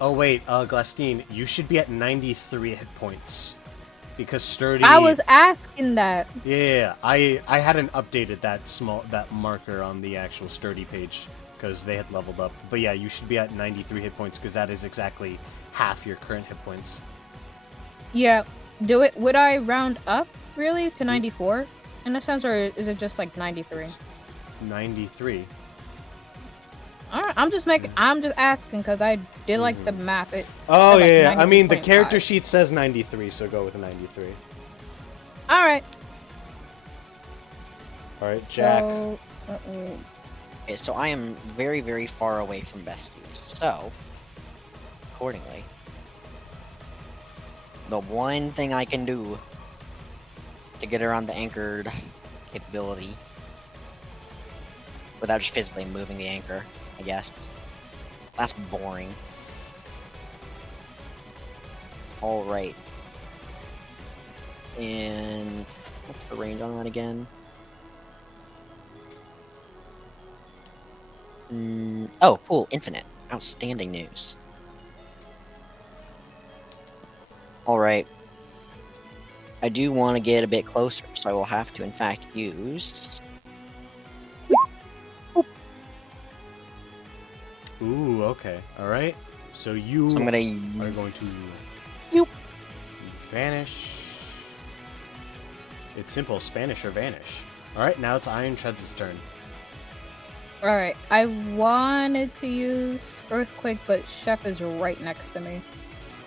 Oh wait, Glastine, you should be at 93 hit points. Because sturdy... I was asking that. Yeah, I hadn't updated that marker on the actual sturdy page because they had leveled up. But yeah, you should be at 93 hit points because that is exactly half your current hit points. Yeah. Would I round up really to 94 in a sense, or is it just like 93? 93. Alright, I'm just asking because I did like the math. Oh like yeah, I mean the 93.5. character sheet says 93, so go with 93. Alright. Alright, Jack. So, Okay, so I am very, very far away from Bestie. So, accordingly, the one thing I can do to get around the anchored capability without just physically moving the anchor, I guess. That's boring. Alright. And what's the range on that again? Oh, cool, infinite. Outstanding news. Alright. I do want to get a bit closer, so I will have to, in fact, use... Ooh, okay. Alright. So you I'm gonna... are going to... Vanish. It's simple, Spanish or vanish. Alright, now it's Iron Treads' turn. Alright, I wanted to use Earthquake, but Chef is right next to me.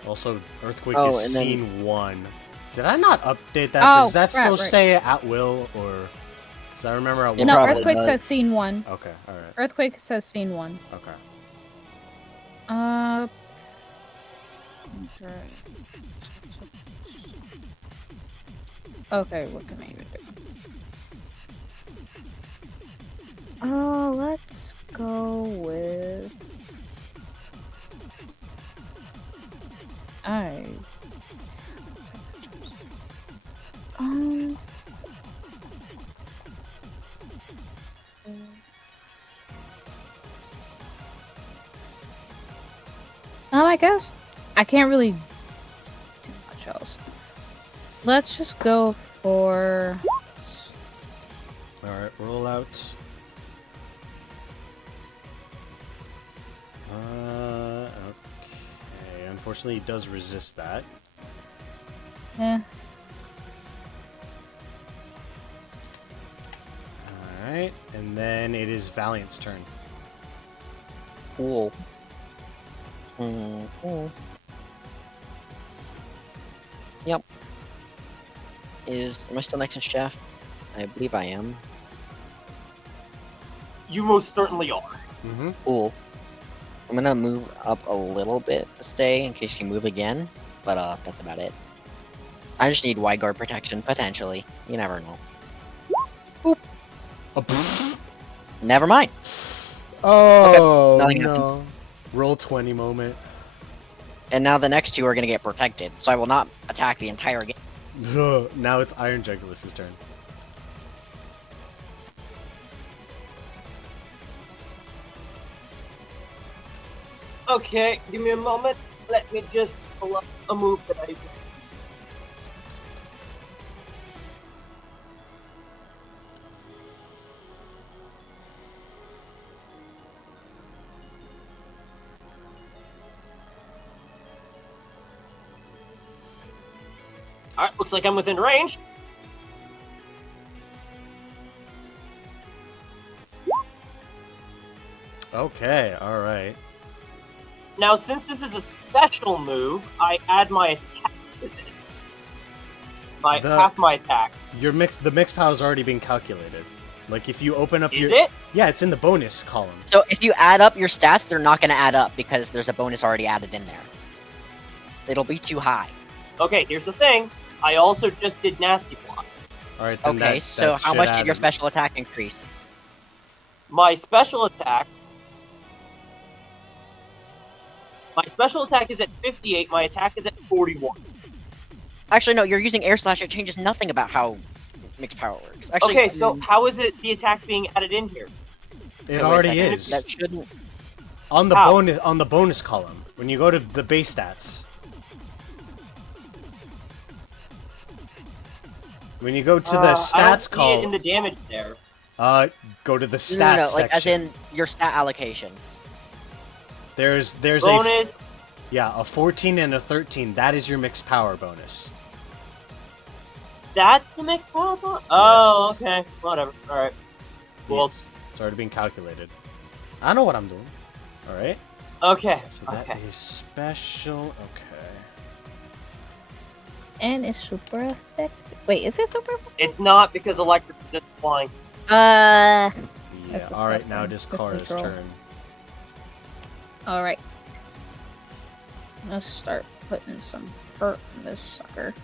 Also, Earthquake Oh, is and then- scene 1. Did I not update that? Oh, Does that crap, still right. say at will, or... Does I remember at will? It No, probably Earthquake does. says scene 1. Okay, alright. Earthquake says scene 1. Okay. Okay, what can I even do? Let's go with... I guess I can't really do much else. Let's just go for... Alright, roll out. Okay. Unfortunately, it does resist that. Alright, and then it is Valiant's turn. Cool. Cool. Yep. Am I still next to Chef? I believe I am. You most certainly are. Mm-hmm. Cool. I'm gonna move up a little bit to stay in case you move again, but that's about it. I just need wide guard protection, potentially. You never know. Boop. Never mind. Oh, nothing no. Roll 20 moment. And now the next two are gonna get protected, so I will not attack the entire game. Now it's Iron Jugulus's turn. Okay, give me a moment. Let me just pull up a move that I do. Alright, looks like I'm within range. Okay, alright. Now, since this is a special move, I add my attack with it. Half my attack. The mix power has already been calculated. Like, if you open up Is it? Yeah, it's in the bonus column. So if you add up your stats, they're not gonna add up because there's a bonus already added in there. It'll be too high. Okay, here's the thing. I also just did Nasty Block. Alright, then Okay, so how much did your special attack increase? My special attack is at 58, my attack is at 41. Actually, no, you're using Air Slash. It changes nothing about how mixed power works. Actually, Okay, so how is it the attack being added in here? It already is. That shouldn't. On the How? bonus column. When you go to the base stats. When you go to the I don't stats see it column, in the damage there. go to the stats No, section. like as in your stat allocations. There's Bonus. a 14 and a 13. That is your mixed power bonus. That's the mixed power bonus? Oh, okay. Whatever. Alright. Cool. Yes. It's already being calculated. I know what I'm doing. Alright. Okay. So that Okay. is special. Okay. And it's super effective. Wait, is it super effective? It's not because electric is flying. Yeah. That's Alright, now it disgusting. is Kara's Control. turn. Alright. Let's start putting some hurt in this sucker.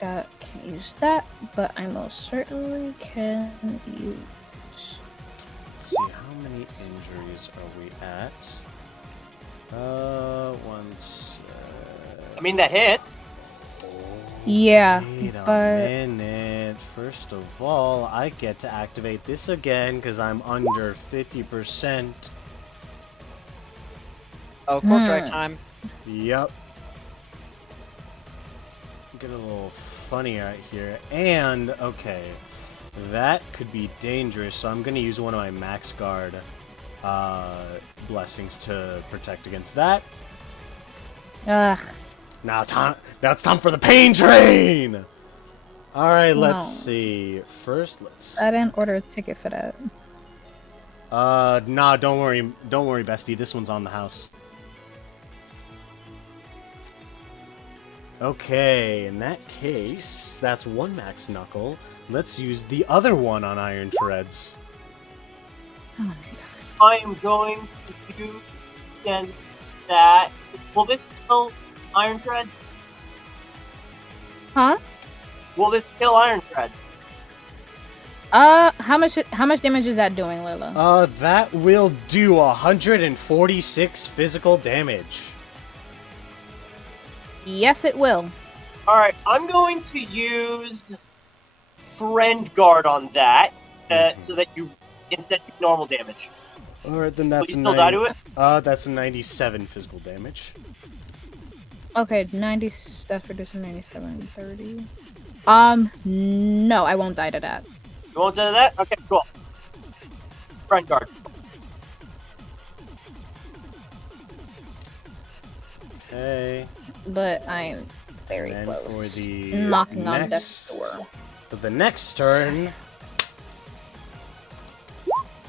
Can't use that, but I most certainly can use. Let's see, how many injuries are we at? Once. I mean, that hit. Yeah, Wait a but minute. First of all, I get to activate this again because I'm under 50%. Oh, Cork Drive time. Yep. Get a little funny right here. And, okay. That could be dangerous, so I'm going to use one of my Max Guard blessings to protect against that. ugh, Now it's time for the pain train! Alright, let's No. see. First, let's... I didn't order a ticket for that. Nah, don't worry, bestie. This one's on the house. Okay, in that case, that's one Max Knuckle. Let's use the other one on Iron Treads. Oh my god. I am going to use again that. Will this kill Iron Tread? Huh? Will this kill Iron Treads? How much damage is that doing, Layla? That will do 146 physical damage. Yes, it will. Alright, I'm going to use Friend Guard on that, so that you instead do normal damage. Alright, then Will that's you still die to it? that's a 97 physical damage. Okay, 90. That's reducing 97, 30. No, I won't die to that. You won't do that? Okay, cool. Friend Guard. Okay. But I'm very And close. for the Knocking on next, death's door. For the next turn,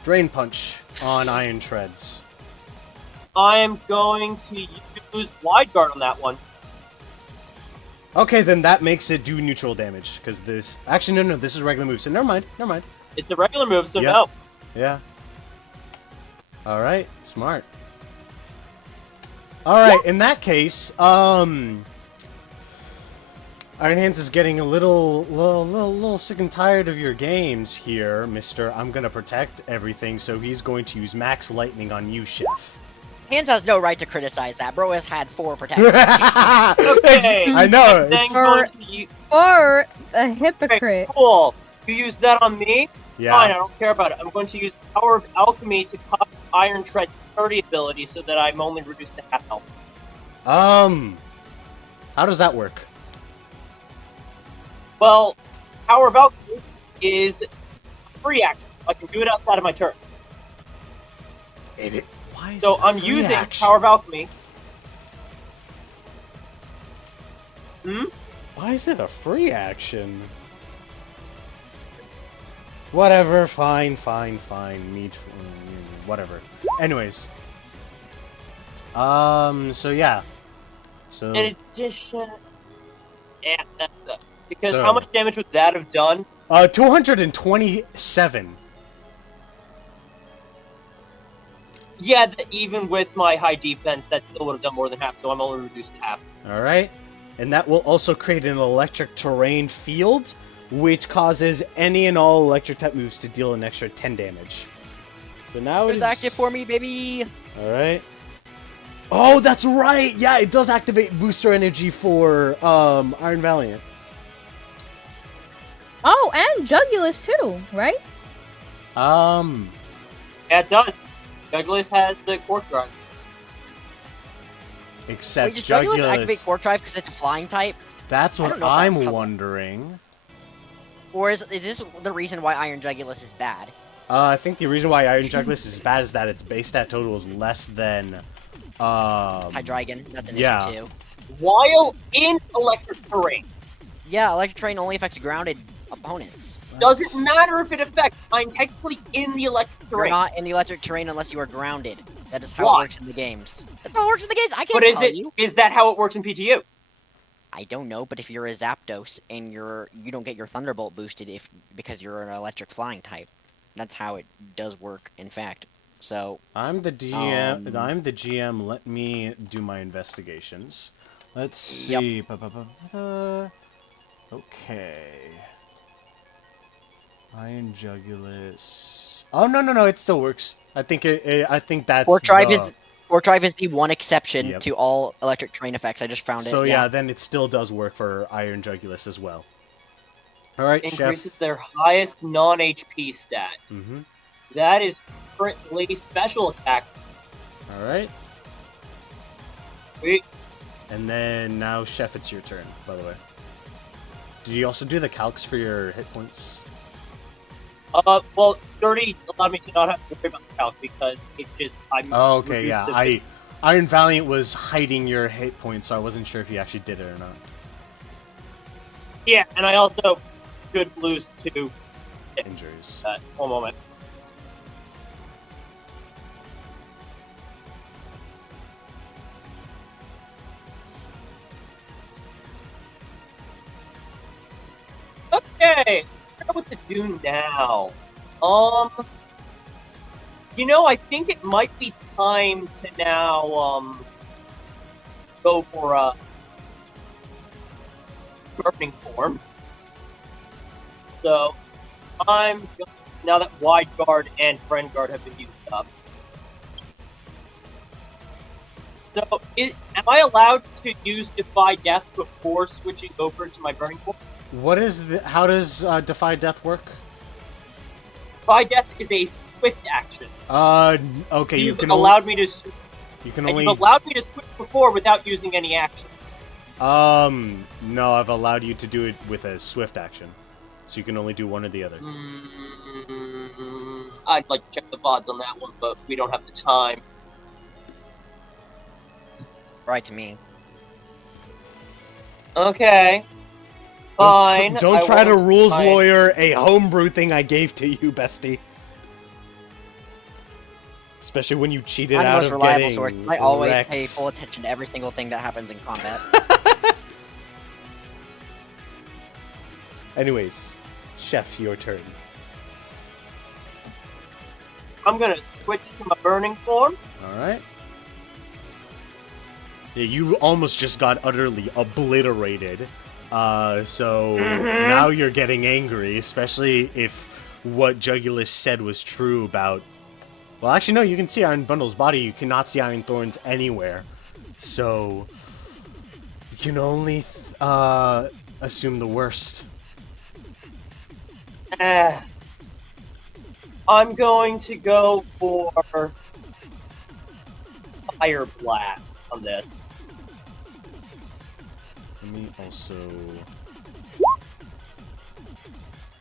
Drain Punch on Iron Treads. I am going to use Wide Guard on that one. Okay, then that makes it do neutral damage, because this... Actually, no, this is regular move, so never mind. It's a regular move, so Yep. no. Yeah. Alright, smart. Alright, in that case, Iron Hands is getting a little sick and tired of your games here, mister. I'm gonna protect everything, so he's going to use Max Lightning on you, Chef. Hands has no right to criticize that. Bro has had 4 protections. Okay. I know. Then It's, going to use... Or a hypocrite. Okay, cool. You use that on me? yeah. Fine, I don't care about it. I'm going to use Power of Alchemy to cut Iron Tread's 30 ability so that I'm only reduced to half health. How does that work? Well, Power of Alchemy is a free action. I can do it outside of my turn. Why is So it a I'm free using action? Power of Alchemy. Why is it a free action? Whatever, fine. Whatever. Anyways. So yeah. So... In addition... Yeah, because So- how much damage would that have done? 227. Yeah, even with my high defense, that still would have done more than half, so I'm only reduced to half. Alright. And that will also create an electric terrain field, which causes any and all electric type moves to deal an extra 10 damage. So now It's active for me, baby. Alright. Oh, that's right! Yeah, it does activate booster energy for Iron Valiant. Oh, and Jugulus too, right? Yeah, it does. Douglas has the Quark Drive. Except Wait, does Jugulus activate Jugulus. Quark Drive because it's a flying type? That's I what don't know if that- I'm how- wondering. Or is this the reason why Iron Jugulus is bad? I think the reason why Iron Jugulus is bad is that its base stat total is less than. Hydreigon, that's an yeah. issue too. While in electric terrain. Yeah, Electric Terrain only affects grounded opponents. Doesn't matter if it affects. I'm technically in the electric You're terrain. not in the Electric Terrain unless you are grounded. That is how Why? it works in the games. That's how it works in the games. I can't But is tell it? you. Is that how it works in PTU? I don't know, but if you're a Zapdos and you don't get your Thunderbolt boosted because you're an electric flying type. That's how it does work, in fact. So I'm the GM. Um, I'm the GM. Let me do my investigations. Let's Yep. see. Okay. Iron Jugulus. Oh no! It still works. I think I think that's Quark Drive the... is the one exception Yep. to all electric terrain effects. I just found So it. yeah, then it still does work for Iron Jugulus as well. All right, Increases Chef. their highest non-HP stat. Mm-hmm. That is currently special attack. All right. Wait, And then now, Chef, it's your turn. By the way, did you also do the calcs for your hit points? well, Sturdy allowed me to not have to worry about the calc because it's just I'm. Oh, okay, reduced yeah. the- Iron Valiant was hiding your hit points, so I wasn't sure if you actually did it or not. Yeah, and I also could lose to Injuries. 1 moment. Okay, I don't know what to do now. I think it might be time to now, go for a gardening form. So, now that Wide Guard and Friend Guard have been used up. So, am I allowed to use Defy Death before switching over to my Burning Form? How does Defy Death work? Defy Death is a swift action. Okay, You've you can allowed me to. you can And only. you've allowed me to switch before without using any action. No, I've allowed you to do it with a swift action, so you can only do one or the other. I'd like to check the VODs on that one, but we don't have the time. Right to me. Okay. Fine. Don't try to won't rules try. lawyer a homebrew thing I gave to you, bestie. Especially when you cheated I'm the out most of reliable getting source. I always wrecked. pay full attention to every single thing that happens in combat. Anyways, Chef, your turn. I'm gonna switch to my burning form. Alright. Yeah, you almost just got utterly obliterated. So now you're getting angry, especially if what Jugulus said was true about... Well, actually, no, you can see Iron Bundle's body. You cannot see Iron Thorns anywhere. So you can only assume the worst. I'm going to go for Fire Blast on this. Let me also...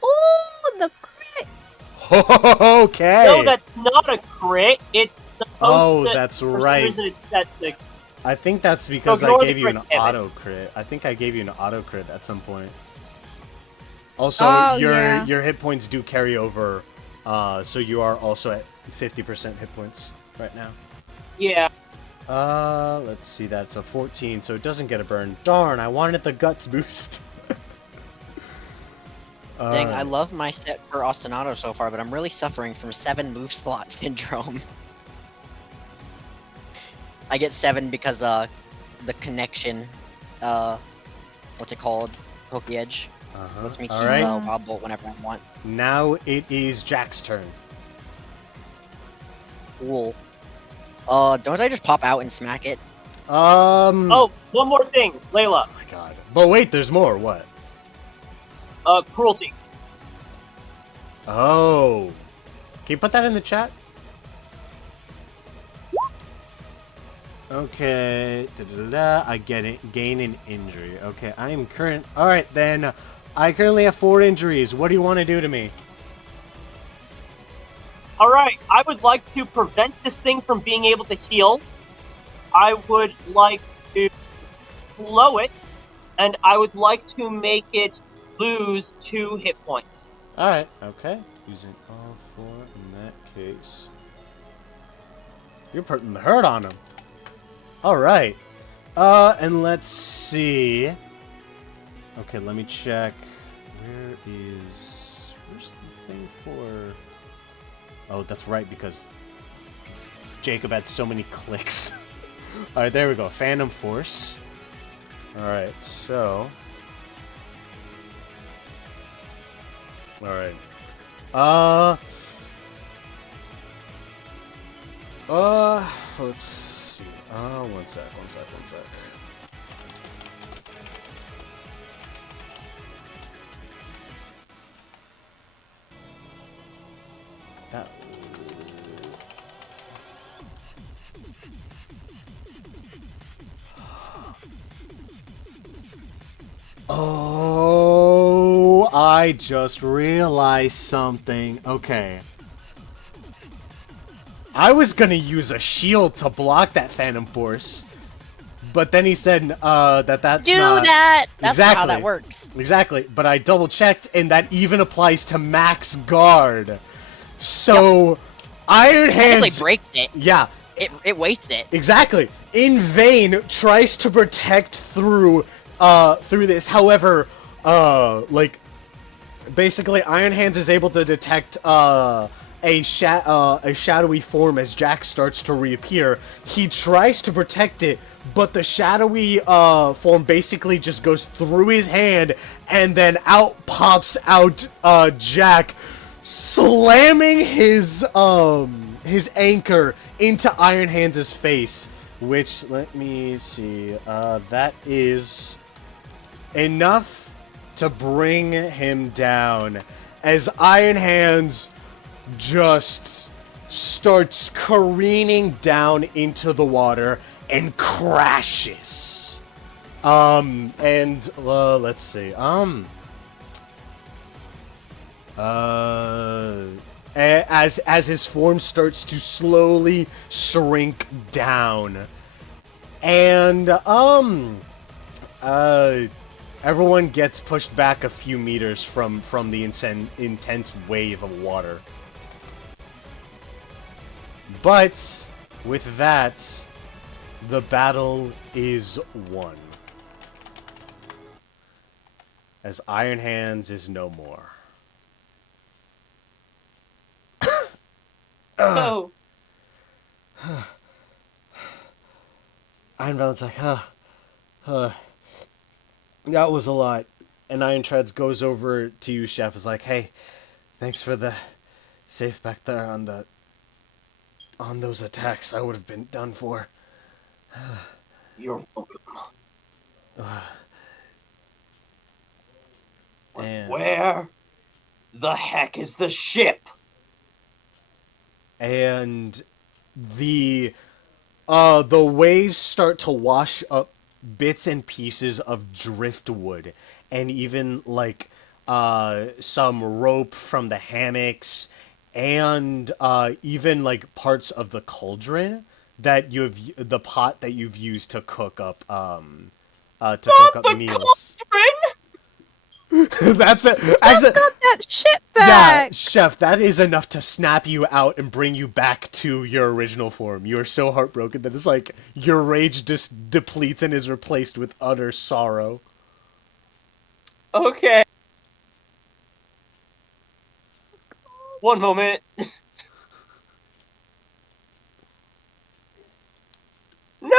Oh, the crit! Okay! No, that's not a crit. It's supposed to. That's For right. some reason, it's set to. I think that's because I ignore the gave you an crit, damn it. auto crit. I think I gave you an auto crit at some point. Also, Oh, your yeah. your hit points do carry over, so you are also at 50% hit points right now. Yeah. Let's see, that's a 14, so it doesn't get a burn. Darn, I wanted the guts boost. Dang, I love my set for Ostinato so far, but I'm really suffering from 7 move slot syndrome. I get 7 because the connection, what's it called? Poke Edge. Lets me keep Alright, Wild Bolt whenever I want. now it is Jack's turn. Cool. Don't I just pop out and smack it? Oh, one more thing, Layla. Oh my god. But wait, there's more, what? Cruelty. Oh. Can you put that in the chat? Okay. I get it. Gain an injury. Okay, I am current. All right, then. I currently have 4 injuries. What do you want to do to me? Alright, I would like to prevent this thing from being able to heal. I would like to slow it, and I would like to make it lose 2 hit points. All right. Okay. Using all 4 in that case. You're putting the hurt on him. All right. And let's see. Okay, let me check. Where's the thing for? Oh, that's right, because Jacob had so many clicks. All right, there we go. Phantom Force. All right, so. All right. Let's see. One sec. That. Oh, I just realized something. Okay. I was gonna use a shield to block that Phantom Force, but then he said that's Do not... that! That's not how Exactly. that works. Exactly, but I double checked, and that even applies to max guard. So, Iron Technically Hands... breaks it. Yeah, It wastes it. exactly. In vain, tries to protect through this. However, basically, Iron Hands is able to detect a shadowy form as Jack starts to reappear. He tries to protect it, but the shadowy form basically just goes through his hand, and then out pops out Jack, slamming his anchor into Iron Hands' face. Which, let me see, that is enough to bring him down as Iron Hands just starts careening down into the water and crashes. Let's see. As his form starts to slowly shrink down. And, everyone gets pushed back a few meters from the intense wave of water. But, with that, the battle is won. As Iron Hands is no more. Oh, Iron Valent's like, that was a lot. And Iron Treads goes over to you, Chef, is like, hey, thanks for the safe back there on those attacks. I would have been done for. you're welcome. But And where the heck is the ship? and the waves start to wash up bits and pieces of driftwood, and even like some rope from the hammocks, and even like parts of the cauldron that the pot that you've used to cook up Not the meals. cauldron! That's it. Just Actually, got that shit yeah, back! Chef, that is enough to snap you out and bring you back to your original form. You are so heartbroken that it's like your rage just depletes and is replaced with utter sorrow. Okay. One moment. No!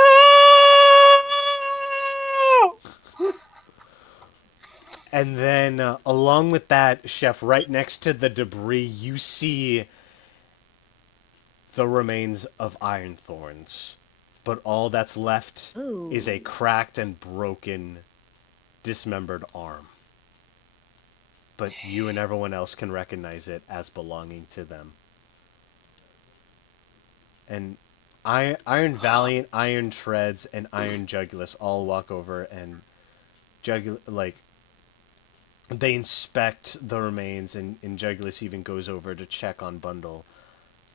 And then, along with that, Chef, right next to the debris, you see the remains of Iron Thorns. But all that's left is a cracked and broken, dismembered arm. But you and everyone else can recognize it as belonging to them. And Iron Valiant, Iron Treads, and Iron Jugulus all walk over and they inspect the remains, and Jugulus even goes over to check on Bundle,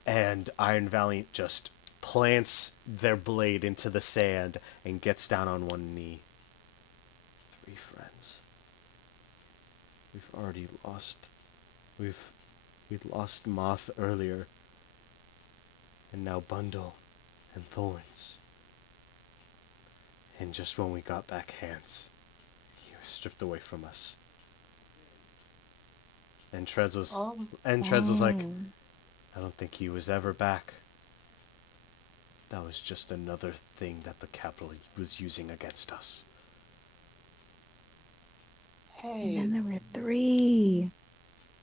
and Iron Valiant just plants their blade into the sand and gets down on one knee. 3 friends. We've already lost. We lost Moth earlier, and now Bundle and Thorns. And just when we got back Hands, he was stripped away from us. And Treads was like, I don't think he was ever back. That was just another thing that the capital was using against us. And then Hey, there were 3.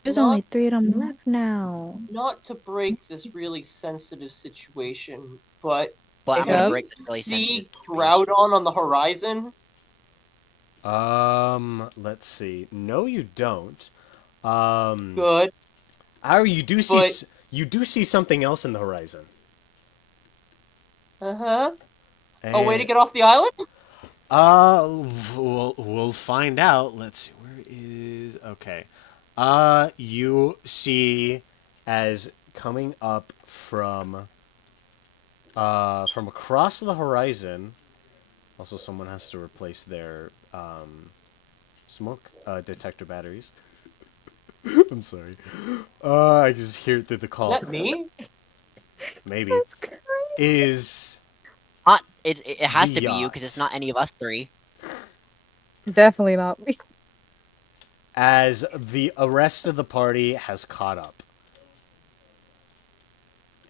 There's not only 3 of them left now. not to break this really sensitive situation, but But I'm if gonna Yep. we break this really sensitive see situation. Groudon on the horizon, Let's see. No, you don't. good. However, But you do see something else in the horizon. a way to And get off the island. we'll find out. Let's see. Where is okay? You see as coming up from across the horizon. Also, someone has to replace their smoke detector batteries. I'm sorry. I just hear it through the Is call. that me? Maybe That's crazy. is It the has to be you because it's yacht. not any of us 3. Definitely not me. As the rest of the party has caught up.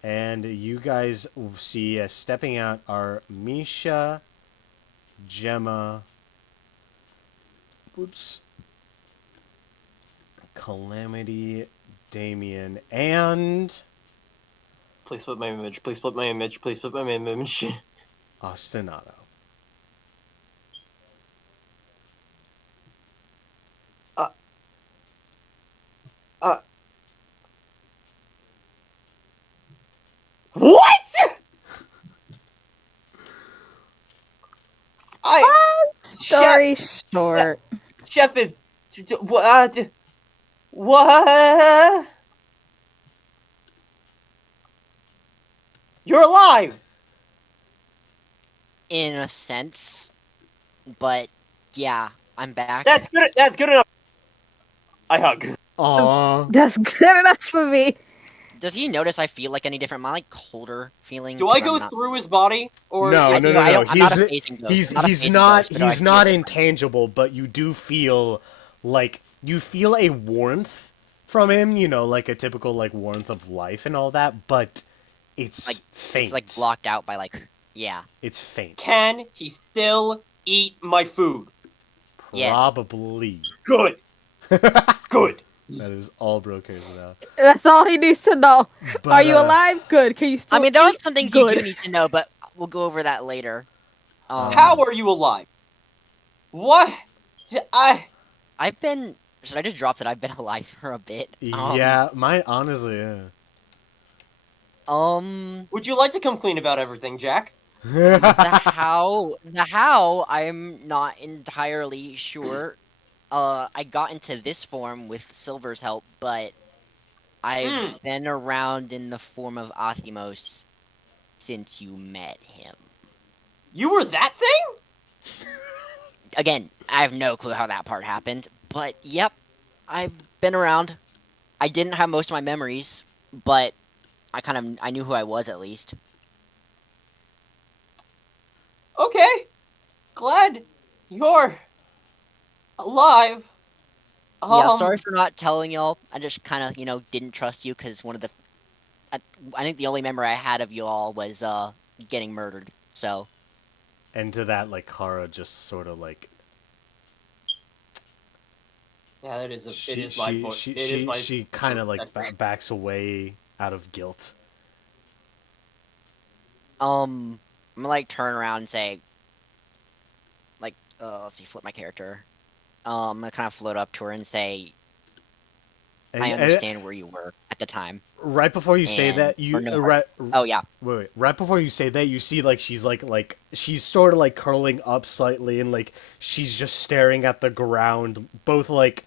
And you guys see stepping out are Misha, Gemma, whoops, Calamity, Damien, and Please flip my image. Please flip my image. Please flip my image. Ostinato. uh, uh, what? Chef Story short. Chef is what? You're alive. In a sense, but yeah, I'm back. That's good. That's good enough. I hug. Aww. That's good enough for me. Does he notice I feel like any different? Am I like colder feeling? Do I Because go I'm not. through his body, or No, is no, he? no, I no. don't. I'm not a phasing ghost. I'm not a phasing ghost, but do I He's feel not different? intangible, but you do feel like you feel a warmth from him, you know, like a typical like warmth of life and all that, but Like it's it's like faint. blocked out by like yeah. It's faint. Can he still eat my food? Yes. Probably. Good. Good. That is all Bro cares about. That's all he needs to know. Are But you alive? Good. Can you I still mean, there are eat? some things you do Good. need to know, but we'll go over that later. How are you alive? What? I. I've been. Should I just drop that I've been alive for a bit? yeah, mine honestly, yeah. Would you like to come clean about everything, Jack? The how I'm not entirely sure. I got into this form with Silver's help, but I've Hmm. been around in the form of Athemos since you met him. You were that thing? Again, I have no clue how that part happened, but yep, I've been around. I didn't have most of my memories, but I knew who I was at least. Okay. Glad you're alive. Yeah, sorry for not telling y'all. I just kind of, didn't trust you because one of the I think the only memory I had of you all was getting murdered. So and to that, like Kara just sort of like Yeah, it is my voice. It is my she kind of like backs away out of guilt. I'm gonna like turn around and say like let's see, flip my character. I'm gonna kind of float up to her and say, I And understand where you were at the time. right before you say And that, for you no hard. right, Oh yeah. right before you say that, you see like she's sort of like curling up slightly, and like she's just staring at the ground, both like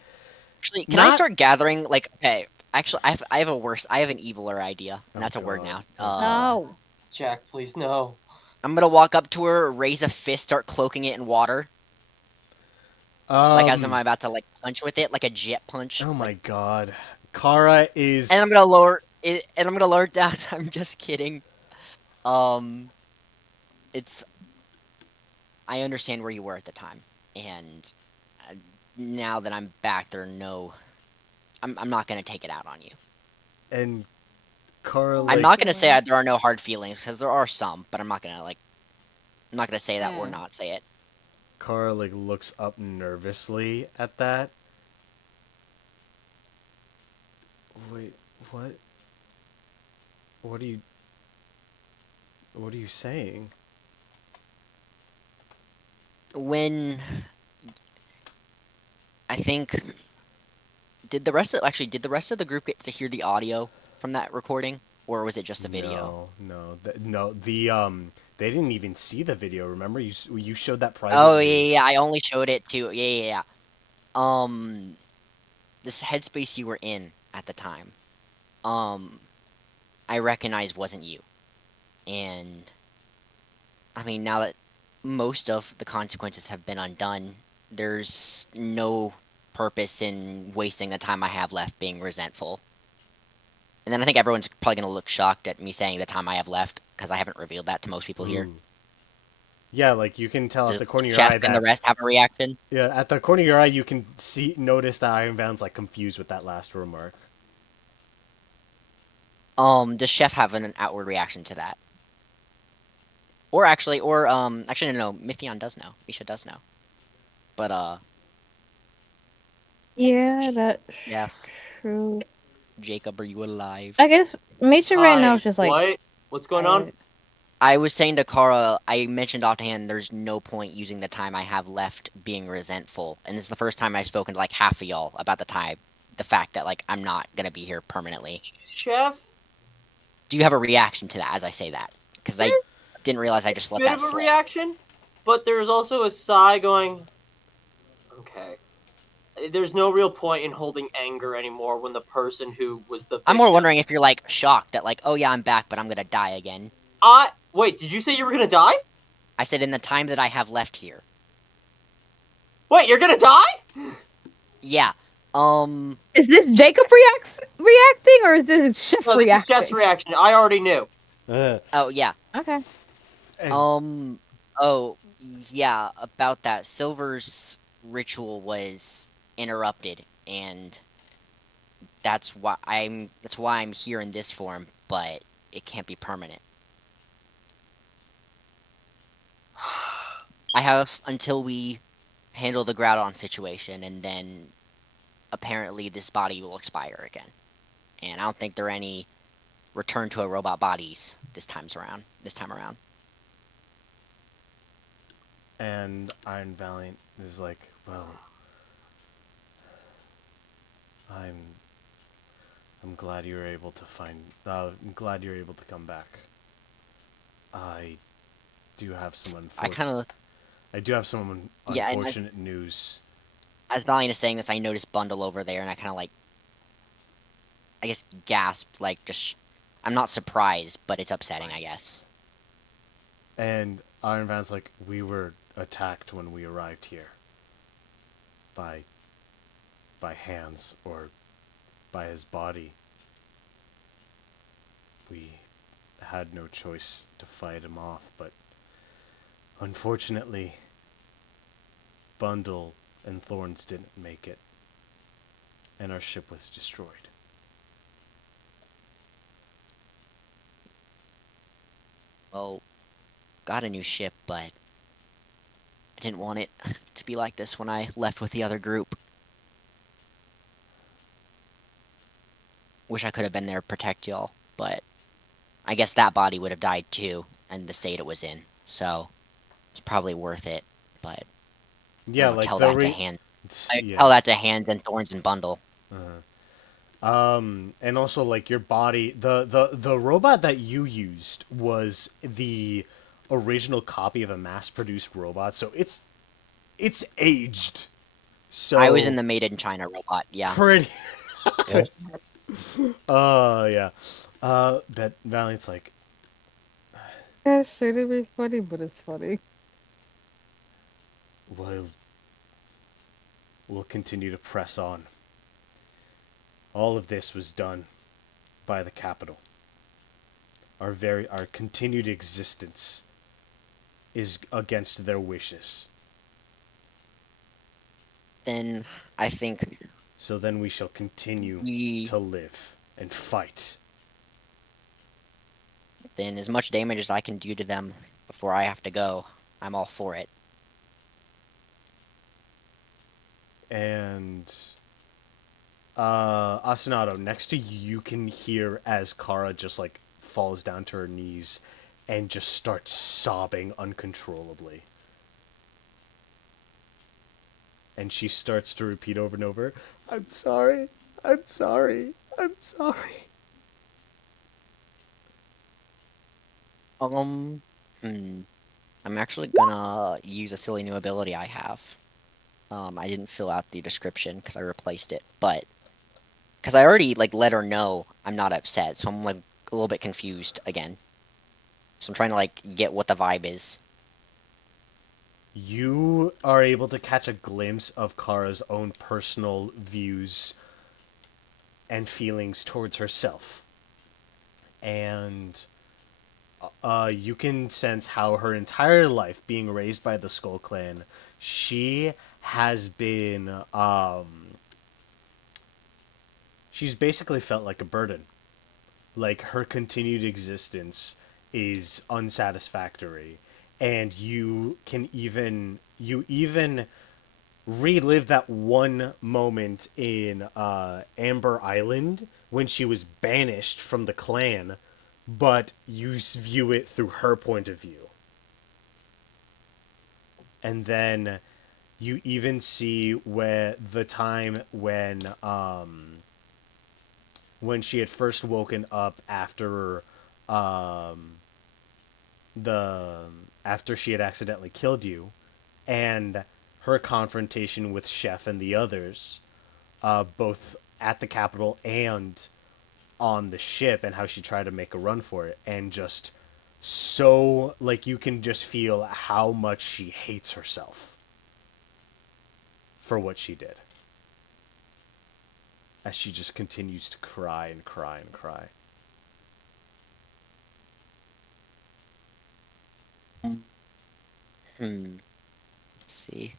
Actually, can I not. start gathering? Like, okay. Actually, I have a worse. I have an eviler idea, and Oh that's a word god. now. Oh god. No. Jack, please no. I'm gonna walk up to her, raise a fist, start cloaking it in water, like as I'm Um. about to like punch with it, like a jet punch. Oh my Like, god. Kara is. and I'm gonna lower it, and I'm gonna lower it down. I'm just kidding. Um, it's. I understand where you were at the time, and uh, now that I'm back, there are no. I'm not gonna take it out on you. And Kara I'm like. not gonna say there are no hard feelings because there are some, but I'm not gonna like. I'm not gonna say that or Hmm. not say it. Kara like looks up nervously at that. Wait, what? What are you? What are you saying? When I think did the rest of the group get to hear the audio from that recording, or was it just a video? No. They didn't even see the video. Remember, you showed that Oh privately. yeah, I only showed it to yeah. Um, this headspace you were in at the time, um, I recognize wasn't you, and I mean now that most of the consequences have been undone, there's no purpose in wasting the time I have left being resentful. And then I think everyone's probably gonna look shocked at me saying the time I have left because I haven't revealed that to most people here. Ooh. Yeah, like you can tell at Does the corner of your Chef eye and the that. rest have a reaction? Yeah, at the corner of your eye, you can notice that Ironbound's like confused with that last remark. Does Chef have an outward reaction to that? Or actually, no, Mytheon does know. Misha does know. But Yeah, that's Chef, true. Jacob, are you alive? I guess Micha right now Hi, is just like what? What's going on? tired. I was saying to Kara, I mentioned offhand there's no point using the time I have left being resentful. And it's the first time I've spoken to like half of y'all about the fact that like I'm not gonna be here permanently. Chef? Do you have a reaction to that as I say that? Because I There's didn't realize I a just let bit that of a slip. reaction, but there's also a sigh going, okay. There's no real point in holding anger anymore when the person who was the I'm more victim. wondering if you're like shocked that like, oh yeah, I'm back, but I'm gonna die again. Wait, did you say you were gonna die? I said in the time that I have left here. Wait, you're gonna die? Yeah. Is this Jacob reacting or is this Chef No, this is Chef's reacting? reaction. I already knew. Oh yeah. Okay. And Um. Oh yeah. About that, Silver's ritual was interrupted, and that's why I'm here in this form, but it can't be permanent. I have until we handle the Groudon situation, and then apparently this body will expire again. And I don't think there are any return to a robot bodies This time around. and Iron Valiant is like, well, I'm I'm glad you were able to find. I'm glad you're able to come back. I do have some I kind of I do have some yeah, and unfortunate news. as Valiant is saying this, I noticed Bundle over there, and I kind of like I guess gasped, like just I'm not surprised, but it's upsetting, I guess. And Iron Van's like, we were attacked when we arrived here by hands or by his body. We had no choice to fight him off, but unfortunately, Bundle and Thorns didn't make it, and our ship was destroyed. Well, got a new ship, but I didn't want it to be like this when I left with the other group. Wish I could have been there to protect y'all, but I guess that body would have died too, and the state it was in. So it's probably worth it. But I Yeah, don't know, like tell the that to hand. I yeah. tell that to Hands and Thorns and Bundle. Uh, And also like your body, the robot that you used was the original copy of a mass-produced robot, so it's aged. I was in So the Made in China robot. Yeah. pretty. Yeah. Yeah. But Valiant's like, Yeah, shouldn't be funny, but it's funny. well, we'll continue to press on. All of this was done by the capital. Our continued existence is against their wishes. Then I think So then we shall continue we to live and fight. then as much damage as I can do to them before I have to go, I'm all for it. And Ostinato, next to you, you can hear as Kara just like falls down to her knees and just starts sobbing uncontrollably. And she starts to repeat over and over, I'm sorry, I'm sorry, I'm sorry. Um, hmm. I'm actually gonna use a silly new ability I have. I didn't fill out the description because I replaced it, but because I already like let her know I'm not upset, so I'm like a little bit confused again. So I'm trying to like get what the vibe is. You are able to catch a glimpse of Kara's own personal views and feelings towards herself. And you can sense how her entire life, being raised by the Skull Clan, she has been, she's basically felt like a burden. Like her continued existence is unsatisfactory. And you even relive that one moment in Amber Island when she was banished from the clan, but you view it through her point of view. And then you even see where the time when she had first woken up after um, the after she had accidentally killed you, and her confrontation with Chef and the others, both at the capital and on the ship, and how she tried to make a run for it, and just so like you can just feel how much she hates herself for what she did, as she just continues to cry and cry and cry. Hmm. Let's see.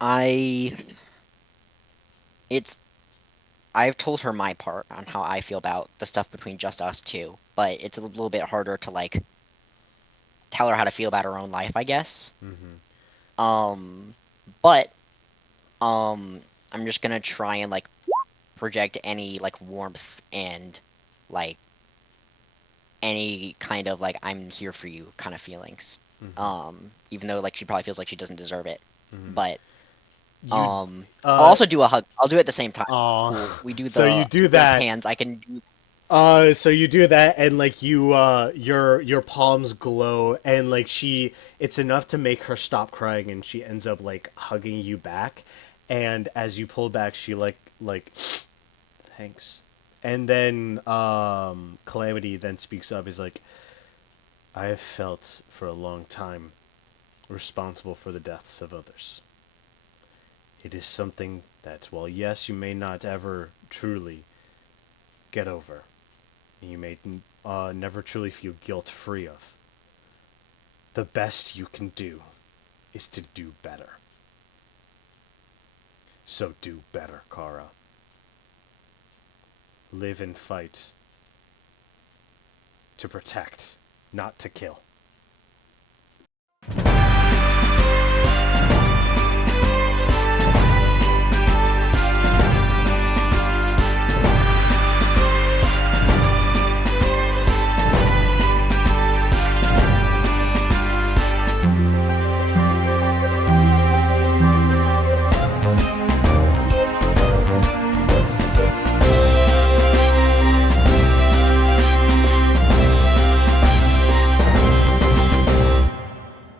I it's I've told her my part on how I feel about the stuff between just us two, but it's a little bit harder to like tell her how to feel about her own life, I guess. Mm-hmm. Um, but um, I'm just gonna try and like project any like warmth and like any kind of like I'm here for you kind of feelings. Mm-hmm. Even though like she probably feels like she doesn't deserve it, Mm-hmm. but You I'll also do a hug. I'll do it at the same time. Aw. Cool. We do So you the do hold that. hands. I can do. So you do that, and like your palms glow, and like it's enough to make her stop crying, and she ends up like hugging you back, and as you pull back, she like thanks, and then Calamity then speaks up, is like, I have felt for a long time responsible for the deaths of others. It is something that, while yes, you may not ever truly get over, you may never truly feel guilt free of. The best you can do is to do better. So do better, Kara. Live and fight to protect, not to kill.